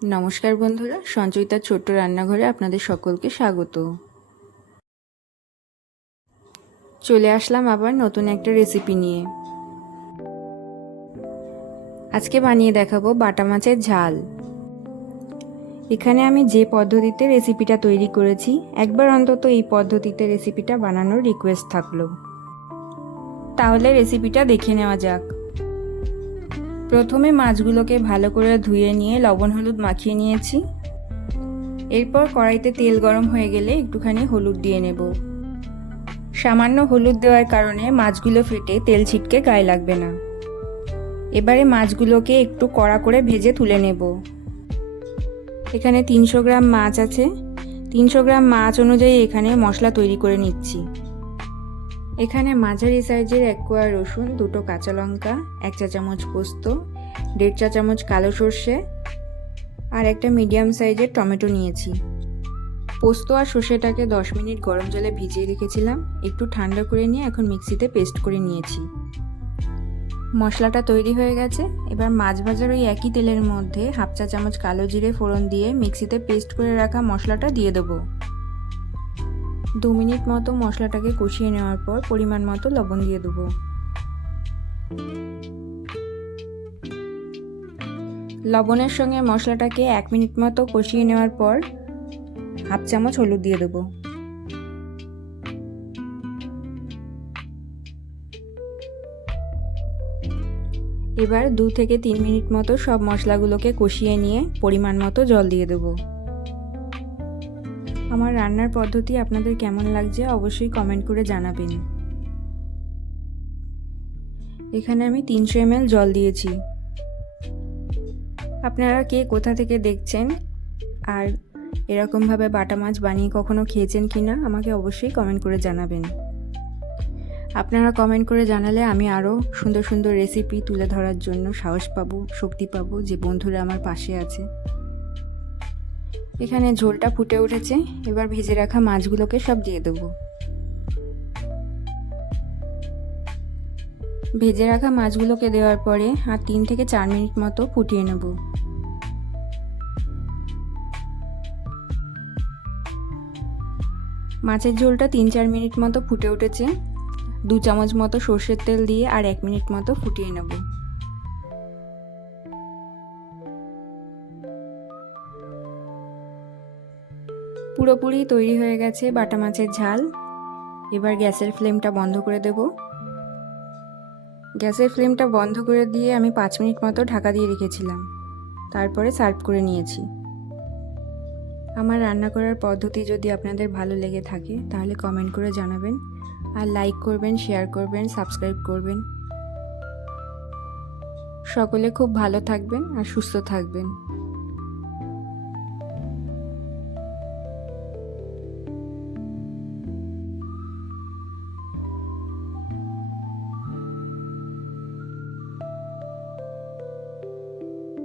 নমস্কার বন্ধুরা, সঞ্চয়িতার ছোট্ট রান্নাঘরে আপনাদের সকলকে স্বাগত। চলে আসলাম আবার নতুন একটা রেসিপি নিয়ে। আজকে বানিয়ে দেখাবো বাটা মাছের ঝাল। এখানে আমি যে পদ্ধতিতে রেসিপিটা তৈরি করেছি, একবার অন্তত এই পদ্ধতিতে রেসিপিটা বানানোর রিকোয়েস্ট থাকলো। তাহলে রেসিপিটা দেখে নেওয়া যাক। প্রথমে মাছগুলোকে ভালো করে ধুয়ে নিয়ে লবণ হলুদ মাখিয়ে নিয়েছি। এরপর কড়াইতে তেল গরম হয়ে গেলে একটুখানি হলুদ দিয়ে নেব। সামান্য হলুদ দেওয়ার কারণে মাছগুলো ফেটে তেল ছিটকে গায়ে লাগবে না। এবারে মাছগুলোকে একটু কড়া করে ভেজে তুলে নেব। এখানে 300 গ্রাম মাছ আছে। 300 গ্রাম মাছ অনুযায়ী এখানে মশলা তৈরি করে নিচ্ছি। এখানে মাঝারি সাইজের 1 কোয়া রসুন, 2টো কাঁচা লঙ্কা, 1 চা চামচ পোস্ত, 1.5 চা চামচ কালো সর্ষে আর একটা মিডিয়াম সাইজের টমেটো নিয়েছি। পোস্ত আর সর্ষেটাকে 10 মিনিট গরম জলে ভিজিয়ে রেখেছিলাম। একটু ঠান্ডা করে নিয়ে এখন মিক্সিতে পেস্ট করে নিয়েছি। মশলাটা তৈরি হয়ে গেছে। এবার মাছ ভাজার ওই একই তেলের মধ্যে 1/2 চা চামচ কালো জিরে ফোড়ন দিয়ে মিক্সিতে পেস্ট করে রাখা মশলাটা দিয়ে দেবো। 2 মিনিট মতো মশলাটাকে কষিয়ে নেওয়ার পর পরিমাণ মতো লবণ দিয়ে দেবো। লবণের সঙ্গে মশলাটাকে 1 মিনিট মতো কষিয়ে নেওয়ার পর 1/2 চামচ হলুদ দিয়ে দেবো। এবার 2 থেকে 3 মিনিট মতো সব মশলাগুলোকে কষিয়ে নিয়ে পরিমাণ মতো জল দিয়ে দেবো। আমার রান্নার পদ্ধতি আপনাদের কেমন লাগছে অবশ্যই কমেন্ট করে জানাবেন। এখানে আমি 300 ml জল দিয়েছি। আপনারা কে কোথা থেকে দেখছেন আর এরকমভাবে বাটা মাছ বানিয়ে কখনো খেয়েছেন কিনা আমাকে অবশ্যই কমেন্ট করে জানাবেন। আপনারা কমেন্ট করে জানালে আমি আরও সুন্দর সুন্দর রেসিপি তুলে ধরার জন্য সাহস পাবো, শক্তি পাবো যে বন্ধুরা আমার পাশে আছে। এখানে ঝোলটা ফুটে উঠেছে। এবার ভেজে রাখা মাছগুলোকে সব দিয়ে দেবো। ভেজে রাখা মাছগুলোকে দেওয়ার পরে আর 3 থেকে 4 মিনিট মতো ফুটিয়ে নেব। মাছের ঝোলটা 3-4 মিনিট মতো ফুটে উঠেছে। 2 চামচ মতো সর্ষের তেল দিয়ে আর 1 মিনিট মতো ফুটিয়ে নেব। পুরোপুরি তৈরি হয়ে গেছে বাটা মাছের ঝাল। এবার গ্যাসের ফ্লেমটা বন্ধ করে দেব। গ্যাসের ফ্লেমটা বন্ধ করে দিয়ে আমি 5 মিনিট মতো ঢাকা দিয়ে রেখেছিলাম। তারপরে সার্ভ করে নিয়েছি। আমার রান্না করার পদ্ধতি যদি আপনাদের ভালো লেগে থাকে তাহলে কমেন্ট করে জানাবেন আর লাইক করবেন, শেয়ার করবেন, সাবস্ক্রাইব করবেন। সকলে খুব ভালো থাকবেন আর সুস্থ থাকবেন।